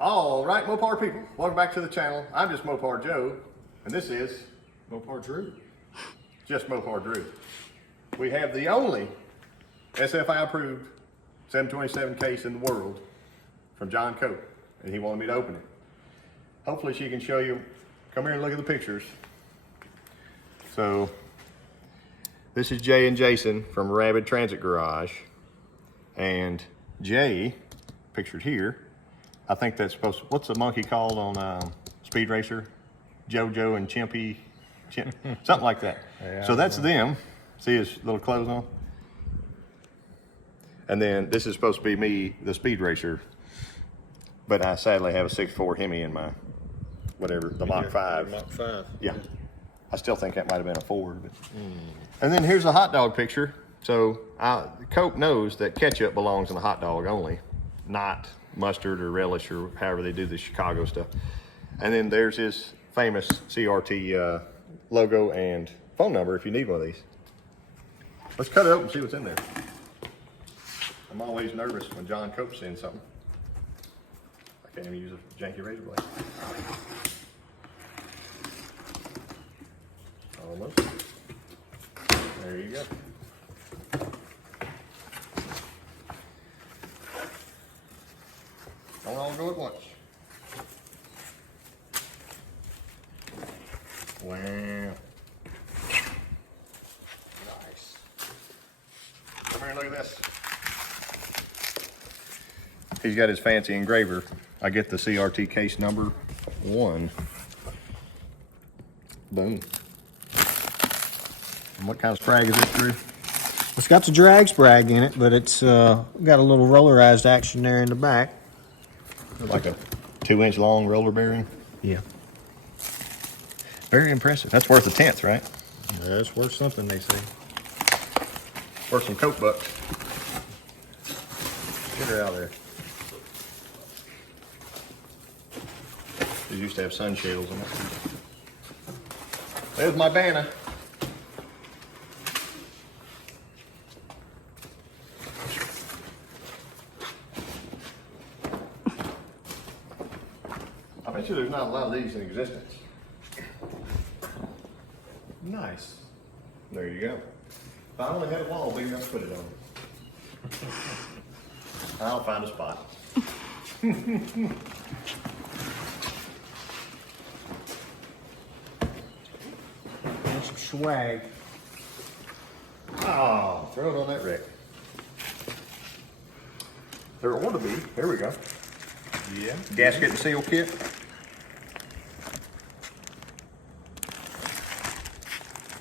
All right, Mopar people, welcome back to the channel. I'm Justmoparjoe, and this is Mopar Justmoparjoe. We have the only SFI approved 727 case in the world from John Cope, and he wanted me to open it. Hopefully she can show you. Come here and look at the pictures. So this is Jay and Jason from Rabid Transit Garage, and Jay, pictured here, I think that's supposed to, what's the monkey called on Speed Racer? Jojo and Chimpy, something like that. Yeah, so that's them. See his little clothes on? And then this is supposed to be me, the Speed Racer, but I sadly have a 6.4 Hemi in my, whatever, the Mach 5. Mach 5. Yeah. I still think that might have been a Ford. But. And then here's a hot dog picture. So Coke knows that ketchup belongs in a hot dog only, not mustard or relish or however they do the Chicago stuff. And then there's his famous CRT logo and phone number if you need one of these. Let's cut it open and see what's in there. I'm always nervous when John Cope sends something. I can't even use a janky razor blade. Almost. There you go. Don't all go at once. Wow. Nice. Come here and look at this. He's got his fancy engraver. I get the CRT case number 1. Boom. And what kind of sprag is this, Drew? It's got the drag sprag in it, but it's got a little rollerized action there in the back. Like a 2-inch long roller bearing. Yeah. Very impressive. That's worth a tenth, right? Yeah, it's worth something, they say. Worth some Coke bucks. Get her out of there. These used to have sunshells in it. There's my banner. I bet you there's not a lot of these in existence. Nice. There you go. If I only had a wall big enough to put it on. I'll find a spot. And some swag. Oh, throw it on that wreck. There ought to be. Here we go. Yeah. Gasket and seal kit.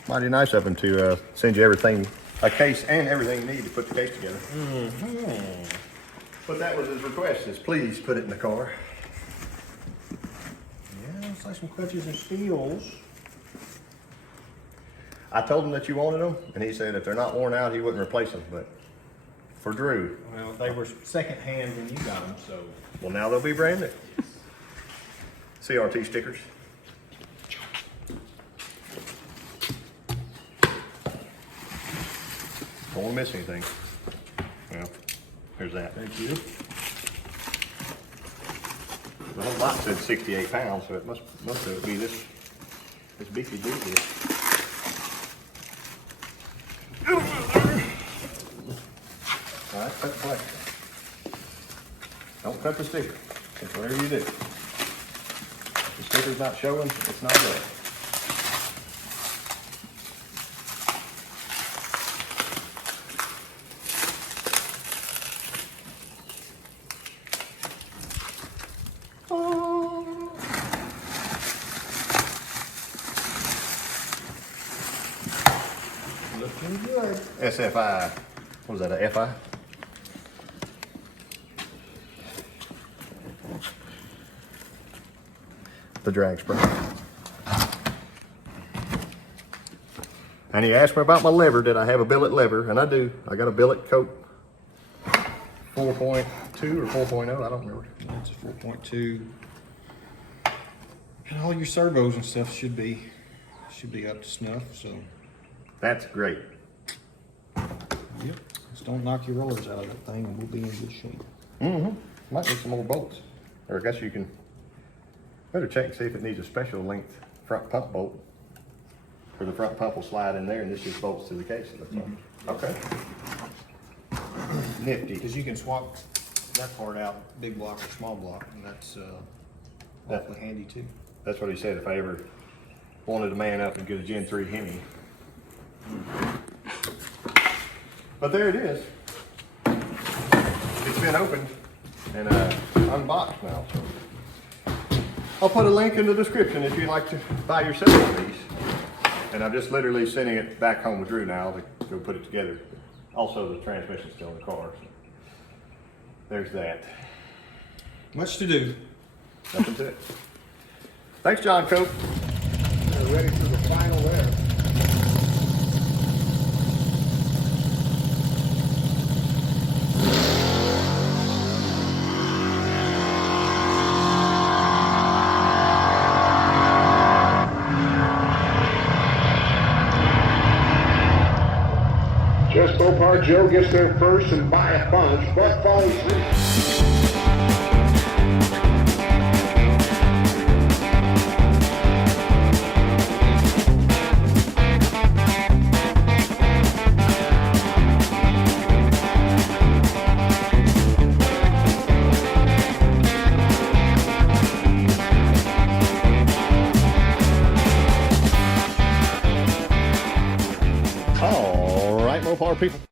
Mighty nice of them to send you everything, a case and everything you need to put the case together. But that was his request, is please put it in the car. Yeah, it's like some clutches and steels. I told him that you wanted them, and he said if they're not worn out, he wouldn't replace them. But for Drew, Well, they were second hand when you got them, so. well, now they'll be brand new. CRT stickers. Don't want to miss anything. Well, here's that. Thank you. The whole lot said 68 pounds, so it must of it be this beefy dude here. All right, cut the plastic. Don't cut the sticker. It's whatever you do. If the sticker's not showing, it's not there. Looking good. SFI. What was that, a FI? The drag spring. And he asked me about my lever. Did I have a billet lever? And I do. I got a billet Cope 4.2 or 4.0. I don't remember. That's a 4.2. And all your servos and stuff should be up to snuff, so. That's great. Yep. Just don't knock your rollers out of that thing and we'll be in good shape. Mm-hmm. Might need some more bolts. Or I guess you can, better check and see if it needs a special length front pump bolt. Or the front pump will slide in there and this just bolts to the case, it looks like. Okay. Nifty. Because you can swap that part out, big block or small block, and that's awfully handy too. That's what he said if I ever wanted to man up and get a Gen 3 Hemi. But there it is. It's been opened and unboxed now. So I'll put a link in the description if you'd like to buy yourself one of these. And I'm just literally sending it back home with Drew now to go put it together. Also, the transmission's still in the car. So there's that. Much to do. Nothing to it. Thanks, John Cope. They're ready for the final there. Justmoparjoe gets there first and by a bunch, but falls through. All right, Mopar people.